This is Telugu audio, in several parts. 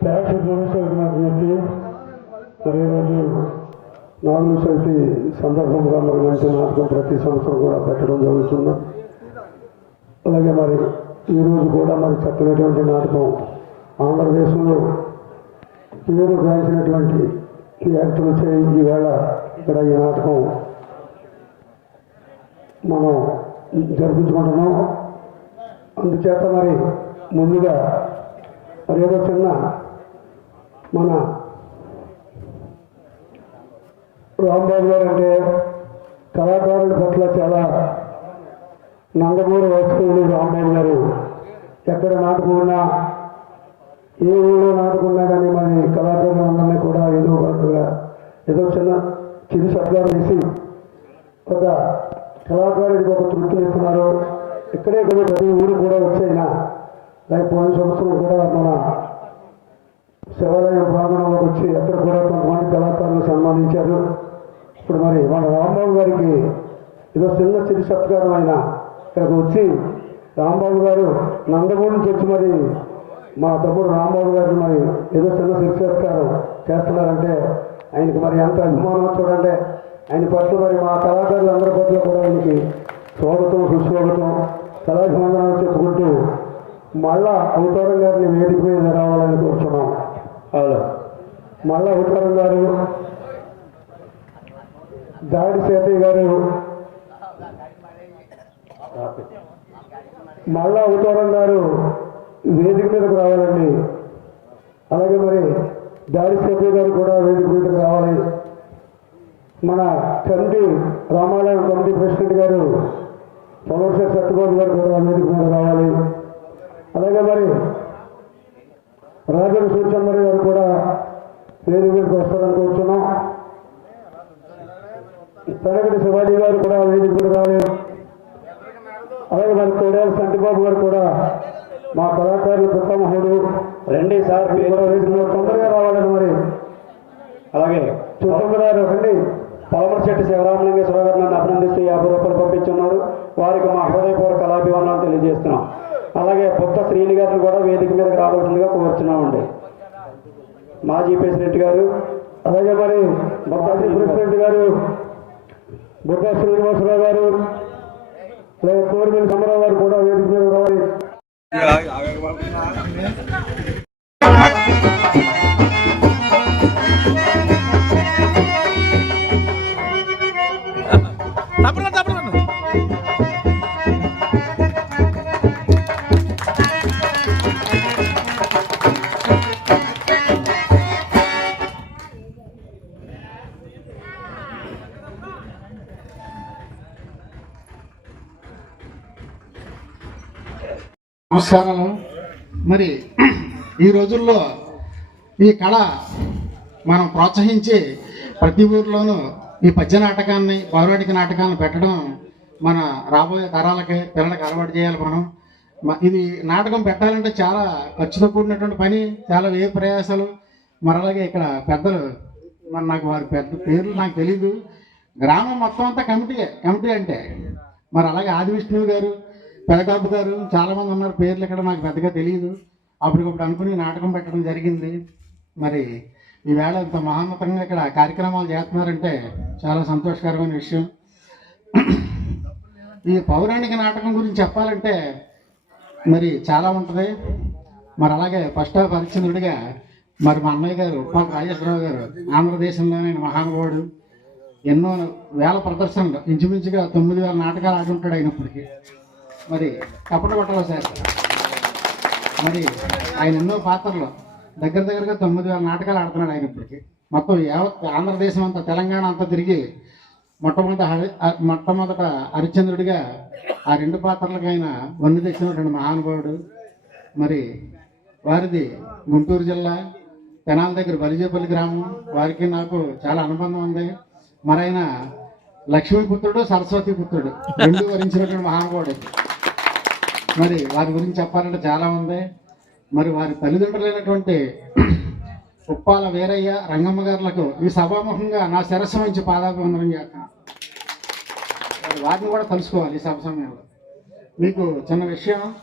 ప్రేక్షకులు గురించి మరి ఈరోజు నాలుగు చవితి సందర్భంగా మరి మంచి నాటకం ప్రతి సంవత్సరం కూడా పెట్టడం జరుగుతుంది. అలాగే మరి ఈరోజు కూడా మరి చక్కనటువంటి నాటకం ఆంధ్రదేశంలో పేరు గాయించినటువంటి యాక్టర్లు యాక్టులు చేయి ఈవేళ ఇక్కడ ఈ నాటకం మనం జరిపించుకుంటున్నాం అందుచేత మరి ముందుగా మరి ఏదో చిన్న మన రాంబాబు గారు అంటే కళాకారుల పట్ల చాలా నందమూరి వేసుకుని రాంబాబు గారు. ఎక్కడ నాటుకున్నా ఏ ఊళ్ళో నాటుకున్నా కానీ మరి కళాకారులందరినీ కూడా ఏదో ఒకటిగా ఏదో చిన్న చిరు శబ్దాలు వేసి ఒక కళాకారుడికి ఒక తృప్తినిస్తున్నారు ఇక్కడే కొన్ని ప్రతి ఊరు కూడా వచ్చాయినా లైక్ పోయిన సంవత్సరం కూడా మన శివాలయం ప్రాంగణంలోకి వచ్చి అక్కడ కూడా కొంతమంది కళాకారులు సన్మానించారు. ఇప్పుడు మరి మన రాంబాబు గారికి ఏదో చిన్న చిరు సత్కారం ఆయన ఇక్కడికి వచ్చి రాంబాబు గారు నందమూరి నుంచి వచ్చి మరి మా తమ్ముడు రాంబాబు గారు మరి ఏదో చిన్న చిరు సత్కారం చేస్తున్నారంటే ఆయనకి మరి ఎంత అభిమానం చూడండి ఆయన పట్ల మరి మా కళాకారులందరి పట్ల కూడా ఆయనకి స్వాగతం సుస్వాగతం కళాభిమానాలు చెప్పుకుంటూ మళ్ళా అవతారం గారిని వేదిక మీద రావాలని కూర్చున్నాం. అవును మళ్ళా ఉత్తరం గారు దాడి సేతయ్య గారు. మళ్ళా ఉత్తరం గారు వేదిక మీదకు రావాలండి. అలాగే మరి దాడి సేతయ్య గారు కూడా వేదిక మీదకు రావాలి. మన కమిటీ రామాలయం కమిటీ ప్రెసిడెంట్ గారు ప్రొఫెసర్ సత్యబాబు గారు కూడా వేదిక మీద రావాలి. అలాగే మరి రాజన్ సూర్చంద్ర గారు కూడా వేదిక మీదకి వస్తారని కూర్చున్నాం. పెరగడి శివాజీ గారు కూడా వేదిక మీద రావాలి అలాగే మరి కోడేల సంటిబాబు గారు కూడా మా కళాకారులు పితామహుడు రండి సార్ కూడా తొందరగా రావాలని మరి అలాగే చూస్తున్నారు రండి. పలమటి శెట్టి శివరామలింగేశ్వర గారు నన్ను అభినందిస్తూ యాభై రూపాయలు పంపించున్నారు. వారికి మా హృదయపూర్వక కళాభివందనాలు తెలియజేస్తున్నాం. అలాగే బుద్ధ శ్రీని గారిని కూడా వేదిక మీదకి రావాల్సిందిగా కోరుచున్నామండి. మాజీ ప్రెసిడెంట్ గారు అలాగే మరి బొత్తాజీ ప్రెసిడెంట్ గారు బుద్ధ శ్రీనివాసరావు గారు అలాగే కోరిమిల్లి సమరావు గారు కూడా వేదిక మీద రావాలి. నమస్కారాలు మరి ఈ రోజుల్లో ఈ కళ మనం ప్రోత్సహించి ప్రతి ఊర్లోనూ ఈ పద్య నాటకాన్ని పౌరాణిక నాటకాలను పెట్టడం మన రాబోయే తరాలకి పిల్లలకి అలవాటు చేయాలి మనం. ఇది నాటకం పెట్టాలంటే చాలా ఖర్చుతో కూడినటువంటి పని చాలా ఏ ప్రయాసాలు. మరి అలాగే ఇక్కడ పెద్దలు మరి నాకు వారి పెద్ద పేర్లు నాకు తెలీదు. గ్రామం మొత్తం అంతా కమిటీ కమిటీ అంటే. మరి అలాగే ఆది విష్ణువు గారు పెదకాపు గారు చాలామంది ఉన్నారు. పేర్లు ఇక్కడ నాకు పెద్దగా తెలియదు అప్పటికప్పుడు అనుకుని నాటకం పెట్టడం జరిగింది. మరి ఈవేళ ఇంత మహోన్నతంగా ఇక్కడ కార్యక్రమాలు చేస్తున్నారంటే చాలా సంతోషకరమైన విషయం. ఈ పౌరాణిక నాటకం గురించి చెప్పాలంటే మరి చాలా ఉంటుంది. మరి అలాగే ఫస్ట్ ఆఫ్ హరిశ్చంద్రుడిగా మరి మా అన్నయ్య గారు ఉప్పాల రాజేశ్వరరావు గారు ఆంధ్రదేశంలోనే మహానుభావుడు. ఎన్నో వేల ప్రదర్శనలు. ఇంచుమించుగా తొమ్మిది వేల నాటకాలు ఆడుంటాడు అయినప్పటికీ మరి కపట బట్టలో శాస్త్రం మరి ఆయన ఎన్నో పాత్రలు దగ్గర దగ్గరగా తొమ్మిది వేల నాటకాలు ఆడుతున్నాడు ఆయన ఇప్పటికి. మొత్తం యావత్ ఆంధ్రదేశం అంతా తెలంగాణ అంతా తిరిగి మొట్టమొదట హరి మొట్టమొదట హరిశ్చంద్రుడిగా ఆ రెండు పాత్రలకు ఆయన వన్ను తెచ్చినటువంటి మహానుభావుడు. మరి వారిది గుంటూరు జిల్లా తెనాల దగ్గర బలిజేపల్లి గ్రామం. వారికి నాకు చాలా అనుబంధం ఉంది. మరి ఆయన లక్ష్మీపుత్రుడు సరస్వతి పుత్రుడు రెండు వరించినటువంటి మహానుభావుడు. మరి వారి గురించి చెప్పాలంటే చాలా ఉంది. మరి వారి తల్లిదండ్రులైనటువంటి ఉప్పాల వీరయ్య రంగమ్మ గారులకు ఈ సభాముఖంగా నా శిరస్సు నుంచి పాదాభివందనం చేస్తాను వారిని కూడా తెలుసుకోవాలి ఈ సభ సమయంలో. మీకు చిన్న విషయం.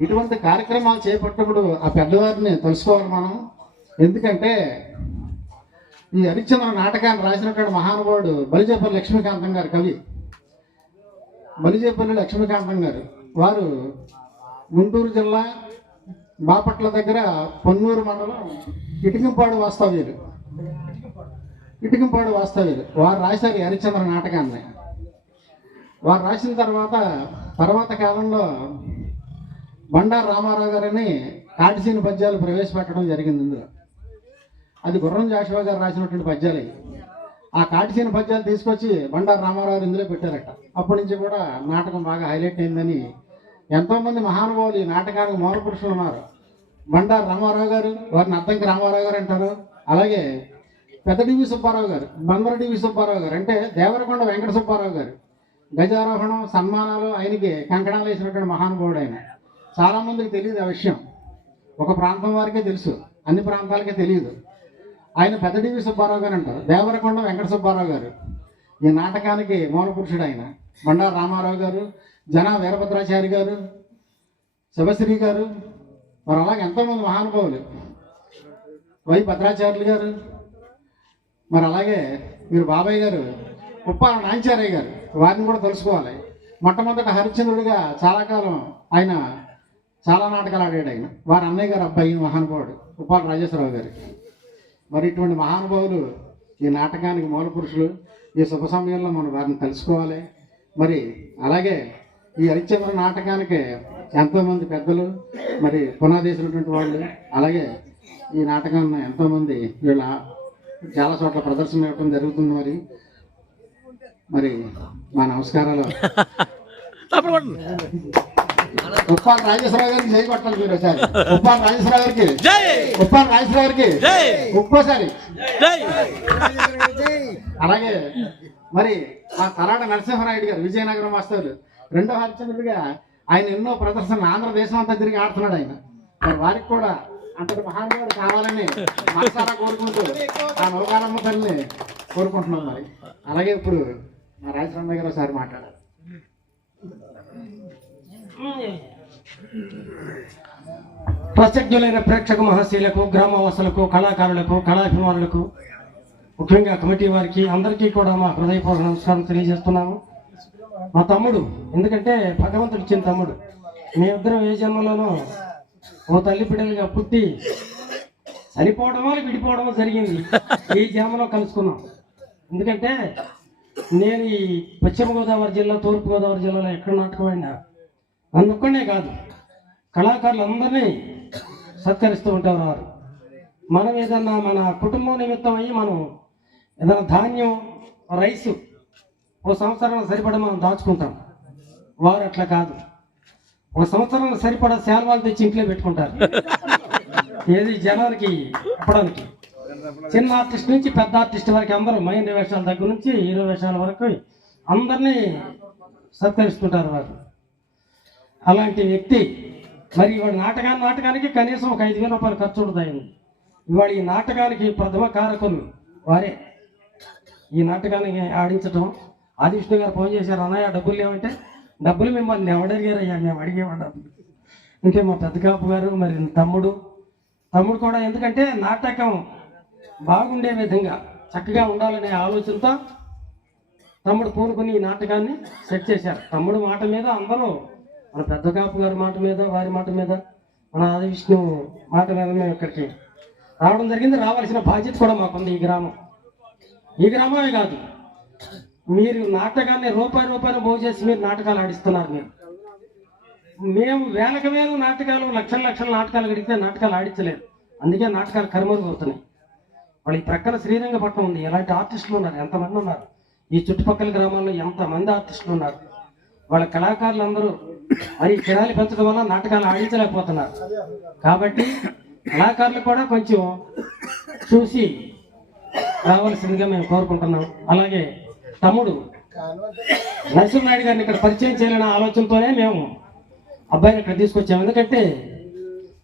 ఇటువంటి కార్యక్రమాలు చేపట్టినప్పుడు ఆ పెద్దవారిని తెలుసుకోవాలి మనం. ఎందుకంటే ఈ హరిశ్చంద్ర నాటకాన్ని రాసినటువంటి మహానుభావుడు బలిజపర్ లక్ష్మీకాంతం గారు కవి. మలిజేపల్లి లక్ష్మీకాంతం గారు. వారు గుంటూరు జిల్లా బాపట్ల దగ్గర పొన్నూరు మండలం ఇటుకంపాడు వాస్తవ్యులు. ఇటుకంపాడు వాస్తవ్యులు. వారు రాశారు హరిశ్చంద్ర నాటకాన్ని. వారు రాసిన తర్వాత తర్వాత కాలంలో బండారు రామారావు గారని కాటిసీని పద్యాలు ప్రవేశపెట్టడం జరిగింది ఇందులో. అది గుర్రం జాషువా గారు రాసినటువంటి పద్యాలు ఆ కాటిసీని పద్యాలు తీసుకొచ్చి బండారు రామారావు ఇందులో పెట్టారట. అప్పటి నుంచి కూడా నాటకం బాగా హైలైట్ అయిందని ఎంతోమంది మహానుభావులు ఈ నాటకానికి మూల పురుషులు ఉన్నారు. బండారు రామారావు గారు వారిని అద్దంకి రామారావు గారు అంటారు. అలాగే పెద్ద డివి సుబ్బారావు గారు బందర డివి సుబ్బారావు గారు అంటే దేవరకొండ వెంకట సుబ్బారావు గారు. గజారోహణం సన్మానాలు ఆయనకి కంకణాలు వేసినటువంటి మహానుభావుడు ఆయన. చాలామందికి తెలియదు ఆ విషయం. ఒక ప్రాంతం వారికే తెలుసు. అన్ని ప్రాంతాలకే తెలియదు. ఆయన పెద్ద డివి సుబ్బారావు గారు అంటారు. దేవరకొండ వెంకట సుబ్బారావు గారు. ఈ నాటకానికి మూల పురుషుడు ఆయన. బండారు రామారావు గారు జన వీరభద్రాచారి గారు శివశ్రీ గారు. మరి అలాగే ఎంతోమంది మహానుభావులు. వై భద్రాచార్యులు గారు. మరి అలాగే మీరు బాబాయ్ గారు ఉప్పాల నాంచారయ్య గారు. వారిని కూడా తెలుసుకోవాలి. మొట్టమొదట హరిశ్చంద్రుడిగా చాలా కాలం ఆయన చాలా నాటకాలు ఆడాడు ఆయన. వారి అన్నయ్య గారు అబ్బాయి మహానుభావుడు ఉప్పాల రాజేశ్వరరావు గారికి మరి ఇటువంటి మహానుభావులు ఈ నాటకానికి మూల పురుషులు ఈ శుభ సమయంలో మనం వారిని తెలుసుకోవాలి. మరి అలాగే ఈ హరిచంద్ర నాటకానికి ఎంతోమంది పెద్దలు మరి పునాదేసినటువంటి వాళ్ళు అలాగే ఈ నాటకాన్ని ఎంతోమంది వీళ్ళ చాలా చోట్ల ప్రదర్శన ఇవ్వడం జరుగుతుంది మరి. మరి మా నమస్కారాలు. ఉప్పాల రాజేశ్వరరావు గారికి చేయి కొట్టాలి మీరు ఒకసారి. ఉప్పాల రాజేశ్వరరావు గారికి. జై! ఉప్పాల రాజేశ్వరరావు గారికి. జై! ఒక్కోసారి. జై! అలాగే మరి మా తలాడ నరసింహరాయుడు గారు విజయనగరం వాస్తవులు రెండో హరిచంద్రుడిగా ఆయన ఎన్నో ప్రదర్శనలు ఆంధ్రదేశం అంతా తిరిగి ఆడుతున్నాడు ఆయన. మరి వారికి కూడా అంతటి మహానుభావుడు కావాలని మనసారా కోరుకుంటూ ఆ నౌకాలమ్మ తల్లిని కోరుకుంటున్నాం మరి. అలాగే ఇప్పుడు మా రాజశ్రమ గారు ఒకసారి మాట్లాడారు. ప్రసజ్ఞులైన ప్రేక్షక మహర్షులకు గ్రామవాసులకు కళాకారులకు కళాభిమానులకు ముఖ్యంగా కమిటీ వారికి అందరికీ కూడా మా హృదయపూర్వక నమస్కారం తెలియజేస్తున్నాము. మా తమ్ముడు ఎందుకంటే భగవంతుడు ఇచ్చిన తమ్ముడు. మీ ఇద్దరం ఏ జన్మలోనూ ఓ తల్లి బిడ్డలుగా పుట్టి చనిపోవడమో విడిపోవడమో జరిగింది. ఈ జన్మలో కలుసుకున్నాం. ఎందుకంటే నేను ఈ పశ్చిమ గోదావరి జిల్లా తూర్పు గోదావరి జిల్లాలో ఎక్కడ నాటకమైనా అందుకనే కాదు. కళాకారులందరినీ సత్కరిస్తూ ఉంటారు. వారు మనం ఏదన్నా మన కుటుంబం నిమిత్తం అయ్యి మనం ఏదైనా ధాన్యం రైసు ఓ సంవత్సరానికి సరిపడా మనం దాచుకుంటాం. వారు అట్లా కాదు. ఒక సంవత్సరానికి సరిపడా శాల్వాలు తెచ్చి ఇంట్లో పెట్టుకుంటారు. ఏది జనానికి చెప్పడానికి. చిన్న ఆర్టిస్ట్ నుంచి పెద్ద ఆర్టిస్ట్ వరకు అందరూ మైండ్ వేషాల దగ్గర నుంచి హీరో వేషాల వరకు అందరినీ సత్కరిస్తుంటారు వారు. అలాంటి వ్యక్తి మరి ఇవాడు నాటకాన్ని నాటకానికి కనీసం ఒక ఐదు వేల రూపాయలు ఖర్చు ఉంటుంది ఇవాళ ఈ నాటకానికి ప్రథమ కారకులు వారే. ఈ నాటకానికి ఆడించడం ఆదిష్ణు గారు ఫోన్ చేశారు అన్నయ్య డబ్బులు లేవంటే? డబ్బులు మిమ్మల్ని ఎవడడిగారయ్యా మేము అడిగేవాడు ఇంకే మా పెద్ద కాపు గారు మరి తమ్ముడు. తమ్ముడు కూడా ఎందుకంటే నాటకం బాగుండే విధంగా చక్కగా ఉండాలనే ఆలోచనతో తమ్ముడు పూనుకుని ఈ నాటకాన్ని సెట్ చేశారు. తమ్ముడు మాట మీద అందరూ మన పెద్ద కాపు గారి మాట మీద వారి మాట మీద మన ఆది విష్ణు మాట మీద మేము ఇక్కడికి రావడం జరిగింది. రావాల్సిన బాధ్యత కూడా మాకుంది ఈ గ్రామం. ఈ గ్రామమే కాదు మీరు నాటకాన్ని రూపాయి రూపాయలు పోగు చేసి మీరు నాటకాలు ఆడిస్తున్నారు మీరు. మేము వేలకు వేలు నాటకాలు లక్షల లక్షల నాటకాలు గడిగితే నాటకాలు ఆడించలేదు. అందుకే నాటకాలు కరుమరు అవుతున్నాయి వాళ్ళ ఈ ప్రక్కన శ్రీరంగపట్నం ఉంది. ఎలాంటి ఆర్టిస్టులు ఉన్నారు? ఎంతమంది ఉన్నారు? ఈ చుట్టుపక్కల గ్రామాల్లో ఎంతమంది ఆర్టిస్టులు ఉన్నారు? వాళ్ళ కళాకారులు అందరూ మరి పిల్లలు పెంచడం వల్ల నాటకాలు ఆడించలేకపోతున్నారు. కాబట్టి కళాకారులు కూడా కొంచెం చూసి రావాల్సిందిగా మేము కోరుకుంటున్నాం. అలాగే తమ్ముడు నరసింహనాయుడు గారిని ఇక్కడ పరిచయం చేయాలనే ఆలోచనతోనే మేము అబ్బాయిని ఇక్కడ తీసుకొచ్చాము ఎందుకంటే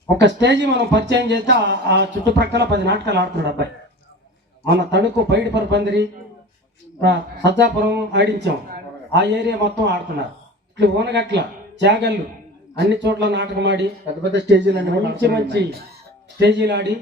ఒక స్టేజ్ మనం పరిచయం చేస్తే ఆ- చుట్టుప్రక్కల పది నాటకాలు ఆడుతున్నాడు అబ్బాయి. మన తణుకు పైడిపర పందిరి సజ్జాపురం ఆడించాం. ఆ ఏరియా మొత్తం ఆడుతున్నారు. ఇట్లా ఓనగట్ల చాగళ్ళు అన్ని చోట్ల నాటకం ఆడి పెద్ద పెద్ద స్టేజీలు మంచి మంచి స్టేజీలు ఆడి